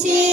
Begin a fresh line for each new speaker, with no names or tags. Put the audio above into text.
しい。